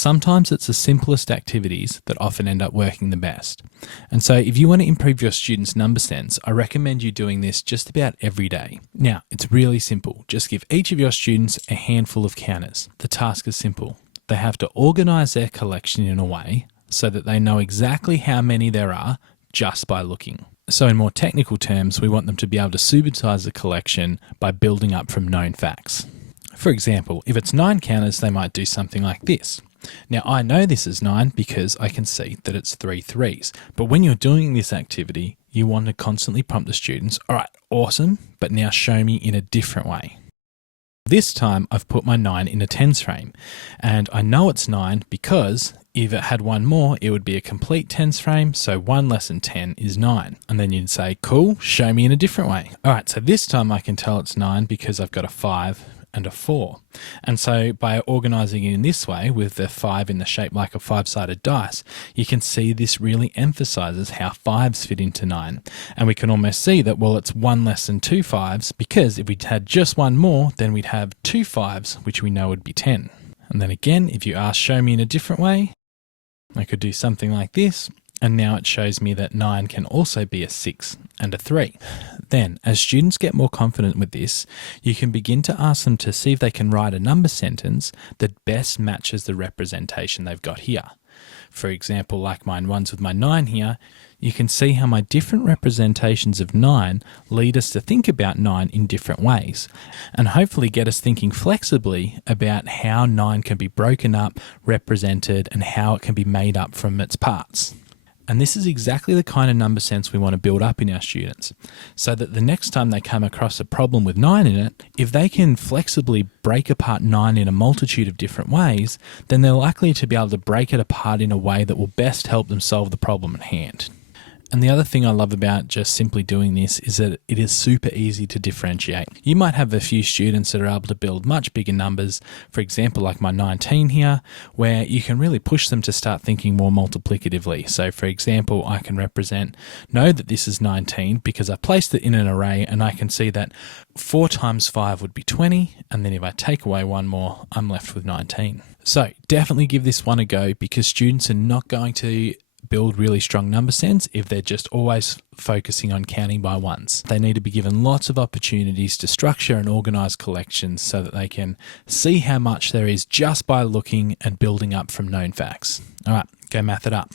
sometimes it's the simplest activities that often end up working the best. And so if you want to improve your students' number sense, I recommend you doing this just about every day. Now, it's really simple. Just give each of your students a handful of counters. The task is simple. They have to organise their collection in a way so that they know exactly how many there are just by looking. So in more technical terms, we want them to be able to supersize the collection by building up from known facts. For example, if it's 9 counters, they might do something like this. Now, I know this is 9 because I can see that it's 3 threes. But when you're doing this activity, you want to constantly prompt the students, all right, awesome, but now show me in a different way. This time, I've put my 9 in a tens frame. And I know it's 9 because if it had one more, it would be a complete tens frame, so 1 less than 10 is 9. And then you'd say, cool, show me in a different way. All right, so this time I can tell it's 9 because I've got a 5 and a 4. And so by organising it in this way, with the 5 in the shape like a 5-sided dice, you can see this really emphasises how 5s fit into 9. And we can almost see that, well, it's 1 less than 2 5s, because if we'd had just one more, then we'd have 2 5s, which we know would be 10. And then again, if you ask, show me in a different way, I could do something like this. And now it shows me that 9 can also be a 6 and a 3. Then, as students get more confident with this, you can begin to ask them to see if they can write a number sentence that best matches the representation they've got here. For example, like mine ones with my 9 here, you can see how my different representations of 9 lead us to think about 9 in different ways, and hopefully get us thinking flexibly about how 9 can be broken up, represented, and how it can be made up from its parts. And this is exactly the kind of number sense we want to build up in our students, so that the next time they come across a problem with 9 in it, if they can flexibly break apart 9 in a multitude of different ways, then they're likely to be able to break it apart in a way that will best help them solve the problem at hand. And the other thing I love about just simply doing this is that it is super easy to differentiate. You might have a few students that are able to build much bigger numbers, for example, like my 19 here, where you can really push them to start thinking more multiplicatively. So for example, I can know that this is 19 because I placed it in an array, and I can see that 4 times 5 would be 20. And then if I take away one more, I'm left with 19. So definitely give this one a go, because students are not going to build really strong number sense if they're just always focusing on counting by ones. They need to be given lots of opportunities to structure and organise collections so that they can see how much there is just by looking and building up from known facts. All right, go math it up.